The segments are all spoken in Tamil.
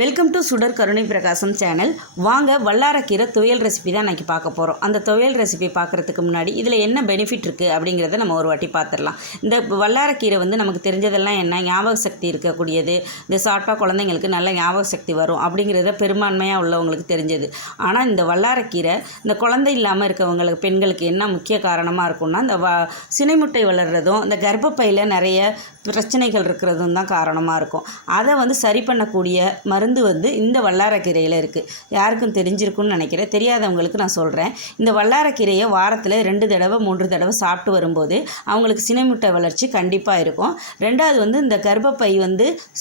வெல்கம் டு சுடர் கருணை பிரகாசம் சேனல். வாங்க வல்லாரக்கீரை துவையல் ரெசிபி தான் இன்றைக்கி பார்க்க போகிறோம். அந்த துவையல் ரெசிபி பார்க்குறதுக்கு முன்னாடி இதில் என்ன பெனிஃபிட் இருக்குது அப்படிங்கிறத நம்ம ஒரு வாட்டி பார்த்துடலாம். இந்த வல்லாரக்கீரை நமக்கு தெரிஞ்சதெல்லாம் என்ன, ஞாபக சக்தி இருக்கக்கூடியது, இந்த சாப்பிட்டா குழந்தைங்களுக்கு நல்ல ஞாபக சக்தி வரும் அப்படிங்கிறத பெரும்பான்மையாக உள்ளவங்களுக்கு தெரிஞ்சது. ஆனால் இந்த வல்லாரக்கீரை இந்த குழந்தை இல்லாமல் இருக்கவங்களுக்கு, பெண்களுக்கு என்ன முக்கிய காரணமாக இருக்கும்னா, இந்த சினைமுட்டை வளர்கிறதும் இந்த கர்ப்பப்பையில் நிறைய பிரச்சனைகள் இருக்கிறதும் தான் காரணமாக இருக்கும். அதை சரி பண்ணக்கூடிய மருந்து இந்த வல்லாரக்கீரையில் இருக்குது. யாருக்கும் தெரிஞ்சிருக்குன்னு நினைக்கிறேன். தெரியாதவங்களுக்கு நான் சொல்கிறேன். இந்த வல்லாரக்கீரையை வாரத்தில் 2 தடவை 3 தடவை சாப்பிட்டு வரும்போது அவங்களுக்கு சினைமுட்டை வளர்ச்சி கண்டிப்பாக இருக்கும். ரெண்டாவது இந்த கர்ப்பப்பை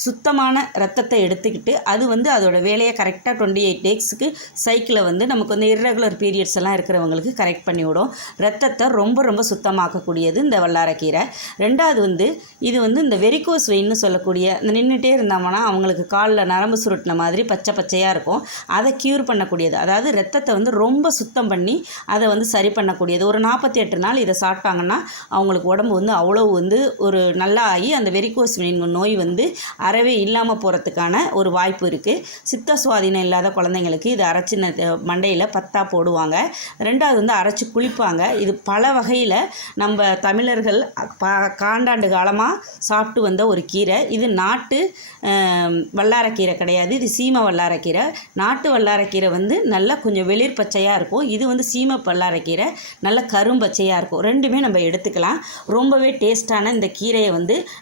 சுத்தமான ரத்தத்தை எடுத்துக்கிட்டு அது அதோட வேலையை கரெக்டாக 28 டேஸ்க்கு சைக்கிளை நமக்கு இர்ரெகுலர் பீரியட்ஸ் எல்லாம் இருக்கிறவங்களுக்கு கரெக்ட் பண்ணிவிடும். ரத்தத்தை ரொம்ப ரொம்ப சுத்தமாக்கக்கூடியது இந்த வல்லாரக்கீரை. ரெண்டாவது இது இந்த வெரிகோஸ் வெயின்னு சொல்லக்கூடிய, இந்த நின்றுட்டே இருந்தாங்கன்னா அவங்களுக்கு காலில் நரம்பு சுருட்டின மாதிரி பச்சை பச்சையாக இருக்கும். அதை க்யூர் பண்ணக்கூடியது. அதாவது ரத்தத்தை ரொம்ப சுத்தம் பண்ணி அதை சரி பண்ணக்கூடியது. ஒரு 48 நாள் இதை சாப்பிட்டாங்கன்னா அவங்களுக்கு உடம்பு அவ்வளோ ஒரு நல்லா ஆகி அந்த வெரிகோஸ் வெயின் நோய் அறவே இல்லாமல் போகிறதுக்கான ஒரு வாய்ப்பு இருக்குது. சித்த சுவாதீனம் இல்லாத குழந்தைங்களுக்கு இது அரைச்சி மண்டையில் பத்தா போடுவாங்க. ரெண்டாவது அரைச்சி குளிப்பாங்க. இது பல வகையில் நம்ம தமிழர்கள் காண்டாண்டு காலமாக சாப்பிட்டு வந்த ஒரு கீரை. இது நாட்டு வல்லாரக்கீரை கிடையாது. இது சீமை வல்லாரக்கீரை. நாட்டு வல்லாரக்கீரை நல்லா கொஞ்சம் வெளிர் பச்சையாக இருக்கும். இது சீமை வல்லாரக்கீரை நல்ல கரும்பச்சையாக இருக்கும். ரெண்டுமே நம்ம எடுத்துக்கலாம். ரொம்பவே டேஸ்ட்டான இந்த கீரையை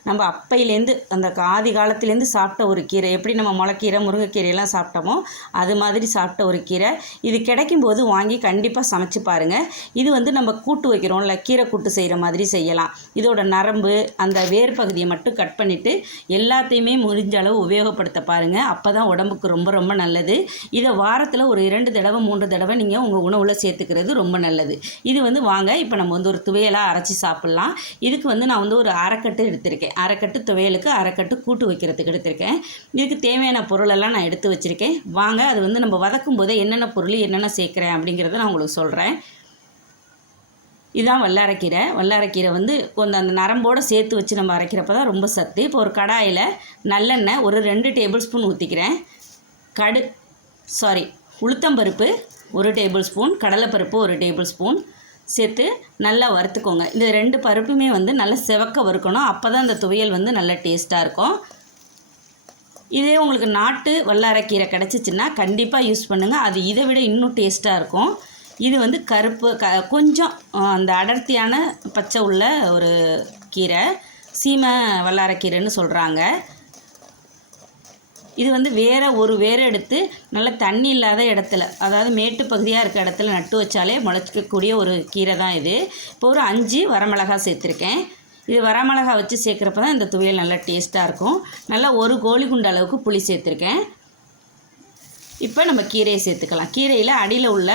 நம்ம அப்பையிலேருந்து அந்த ஆதி காலத்துலேருந்து சாப்பிட்ட ஒரு கீரை. எப்படி நம்ம முளைக்கீரை முருங்கைக்கீரையெல்லாம் சாப்பிட்டோமோ அது மாதிரி சாப்பிட்ட ஒரு கீரை. இது கிடைக்கும்போது வாங்கி கண்டிப்பாக சமைச்சு பாருங்கள். இது நம்ம கூட்டு வைக்கிறோம்ல, கீரை கூட்டு செய்கிற மாதிரி செய்யலாம். இதோட நரம்பு அந்த வேர் பகுதியை மட்டும் கட் பண்ணிவிட்டு எல்லாத்தையுமே முடிஞ்ச அளவு உபயோகப்படுத்த பாருங்கள். அப்போ தான் உடம்புக்கு ரொம்ப ரொம்ப நல்லது. இதை வாரத்தில் ஒரு 2 தடவை 3 தடவை நீங்கள் உங்கள் உணவில் சேர்த்துக்கிறது ரொம்ப நல்லது. இது வாங்க இப்போ நம்ம ஒரு துவையலாக அரைச்சி சாப்பிட்லாம். இதுக்கு நான் ஒரு அரைக்கட்டு எடுத்திருக்கேன். அரைக்கட்டு துவையலுக்கு, அரைக்கட்டு கூட்டு வைக்கிறதுக்கு எடுத்திருக்கேன். இதுக்கு தேவையான பொருளெல்லாம் நான் எடுத்து வச்சுருக்கேன். வாங்க அது நம்ம வதக்கும் போதே என்னென்ன பொருள் என்னென்ன சேர்க்குறேன் அப்படிங்கிறத நான் உங்களுக்கு சொல்கிறேன். இதுதான் வல்லாரக்கீரை. வல்லாரக்கீரை கொஞ்சம் அந்த நரம்போடு சேர்த்து வச்சு நம்ம அரைக்கிறப்ப தான் ரொம்ப சத்து. இப்போ ஒரு கடாயில் நல்லெண்ணெய் ஒரு 2 டேபிள் ஸ்பூன் ஊற்றிக்கிறேன். உளுத்தம்பருப்பு 1 டேபிள் ஸ்பூன், கடலைப்பருப்பு 1 டேபிள் ஸ்பூன் சேர்த்து நல்லா வறுத்துக்கோங்க. இந்த 2 பருப்புமே நல்லா செவக்க வறுக்கணும். அப்போ தான் இந்த துவையல் நல்லா டேஸ்ட்டாக இருக்கும். இதே உங்களுக்கு நாட்டு வல்லாரக்கீரை கிடச்சிச்சின்னா கண்டிப்பாக யூஸ் பண்ணுங்கள். அது இதை விட இன்னும் டேஸ்ட்டாக இருக்கும். இது கருப்பு கொஞ்சம் அந்த அடர்த்தியான பச்சை உள்ள ஒரு கீரை, சீமை வல்லாரக்கீரைன்னு சொல்கிறாங்க. இது வேறு எடுத்து நல்லா தண்ணி இல்லாத இடத்துல, அதாவது மேட்டு பகுதியாக இருக்க இடத்துல நட்டு வச்சாலே முளைச்சிக்கக்கூடிய ஒரு கீரை தான் இது. இப்போ ஒரு 5 வரமிளகா சேர்த்துருக்கேன். இது வரமிளகா வச்சு சேர்க்குறப்ப தான் இந்த துவையல் நல்லா டேஸ்ட்டாக இருக்கும். நல்லா 1 கோழி குண்டு அளவுக்கு புளி சேர்த்துருக்கேன். இப்போ நம்ம கீரையை சேர்த்துக்கலாம். கீரையில் அடியில் உள்ள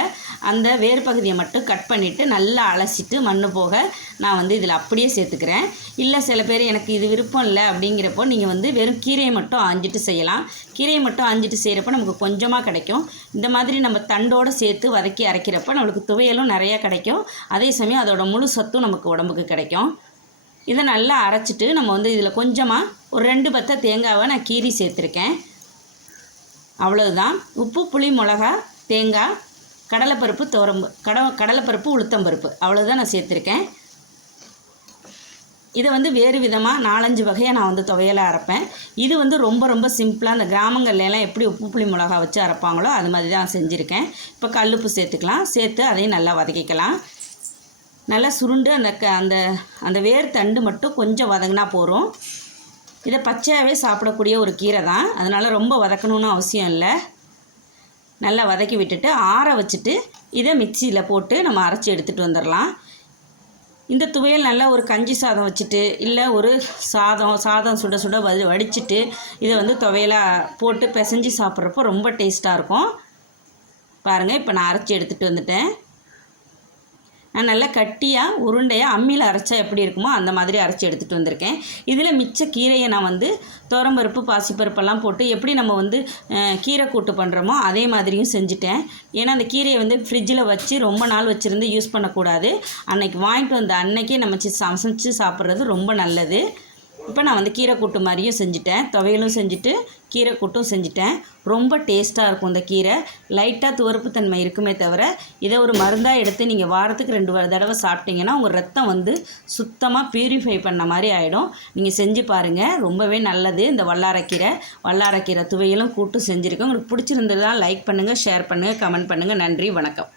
அந்த வேர் பகுதியை மட்டும் கட் பண்ணிவிட்டு நல்லா அலசிட்டு மண்ணு போக நான் இதில் அப்படியே சேர்த்துக்கிறேன். இல்லை சில பேர் எனக்கு இது விருப்பம் இல்லை அப்படிங்கிறப்போ நீங்கள் வெறும் கீரையை மட்டும் ஆஞ்சிட்டு செய்யலாம். கீரையை மட்டும் ஆஞ்சிட்டு செய்கிறப்போ நமக்கு கொஞ்சமாக கிடைக்கும். இந்த மாதிரி நம்ம தண்டோடு சேர்த்து வதக்கி அரைக்கிறப்போ நம்மளுக்கு துவையலும் நிறையா கிடைக்கும். அதே சமயம் அதோட முழு சத்தும் நமக்கு உடம்புக்கு கிடைக்கும். இதை நல்லா அரைச்சிட்டு நம்ம இதில் கொஞ்சமாக ஒரு 2 பத்தை தேங்காவை நான் கீரி சேர்த்துருக்கேன். அவ்வளவுதான். உப்பு, புளி, மிளகா, தேங்காய், கடலைப்பருப்பு, கடலைப்பருப்பு, உளுத்தம்பருப்பு அவ்வளோதான் நான் சேர்த்துருக்கேன். இதை வேறு விதமாக 4-5 வகையாக நான் துவையலாக அரைப்பேன். இது ரொம்ப ரொம்ப சிம்பிளாக அந்த கிராமங்கள்லாம் எப்படி உப்பு புளி மிளகா வச்சு அரைப்பாங்களோ அது மாதிரி தான் செஞ்சுருக்கேன். இப்போ கல்லுப்பு சேர்த்துக்கலாம். சேர்த்து அதையும் நல்லா வதக்கிக்கலாம். நல்லா சுருண்டு அந்த வேர் தண்டு மட்டும் கொஞ்சம் வதங்கினா போதும். இதை பச்சையாகவே சாப்பிடக்கூடிய ஒரு கீரை தான். அதனால் ரொம்ப வதக்கணும்னு அவசியம் இல்லை. நல்லா வதக்கி விட்டுட்டு ஆற வச்சுட்டு இதை மிக்சியில் போட்டு நம்ம அரைச்சி எடுத்துகிட்டு வந்துடலாம். இந்த துவையல் நல்லா ஒரு கஞ்சி சாதம் வச்சுட்டு, இல்லை ஒரு சாதம் சுட சுட வடிச்சிட்டு இதை துவையலாக போட்டு பிசைஞ்சு சாப்பிட்றப்போ ரொம்ப டேஸ்ட்டாக இருக்கும். பாருங்கள், இப்போ நான் அரைச்சி எடுத்துகிட்டு வந்துட்டேன். நான் நல்லா கட்டியாக உருண்டையாக அம்மியில் அரைச்சா எப்படி இருக்குமோ அந்த மாதிரி அரைச்சி எடுத்துகிட்டு வந்திருக்கேன். இதில் மிச்ச கீரையை நான் துவரம்பருப்பு, பாசிப்பருப்பெல்லாம் போட்டு எப்படி நம்ம கீரை கூட்டு பண்ணுறோமோ அதே மாதிரியும் செஞ்சுட்டேன். ஏன்னா அந்த கீரையை ஃப்ரிட்ஜில் வச்சு ரொம்ப நாள் வச்சுருந்து யூஸ் பண்ணக்கூடாது. அன்றைக்கி வாங்கிட்டு வந்த அன்னைக்கே நம்ம சமைச்சு சாப்பிட்றது ரொம்ப நல்லது. இப்போ நான் வந்து கீரை கூட்டு மாதிரியும் செஞ்சுட்டேன், துவையலும் செஞ்சுட்டு கீரை கூட்டும் செஞ்சுட்டேன். ரொம்ப டேஸ்ட்டாக இருக்கும் இந்த கீரை. லைட்டாக துவர்ப்புத்தன்மை இருக்குமே தவிர இதை ஒரு மருந்தாக எடுத்து நீங்கள் வாரத்துக்கு 2 தடவை சாப்பிட்டீங்கன்னா உங்கள் ரத்தம் வந்து சுத்தமாக ப்யூரிஃபை பண்ண மாதிரி ஆகிடும். நீங்கள் செஞ்சு பாருங்கள், ரொம்பவே நல்லது. இந்த வல்லாரக்கீரை துவையலும் கூட்டும் செஞ்சுருக்கேன். உங்களுக்கு பிடிச்சிருந்ததா லைக் பண்ணுங்கள், ஷேர் பண்ணுங்கள், கமெண்ட் பண்ணுங்கள். நன்றி, வணக்கம்.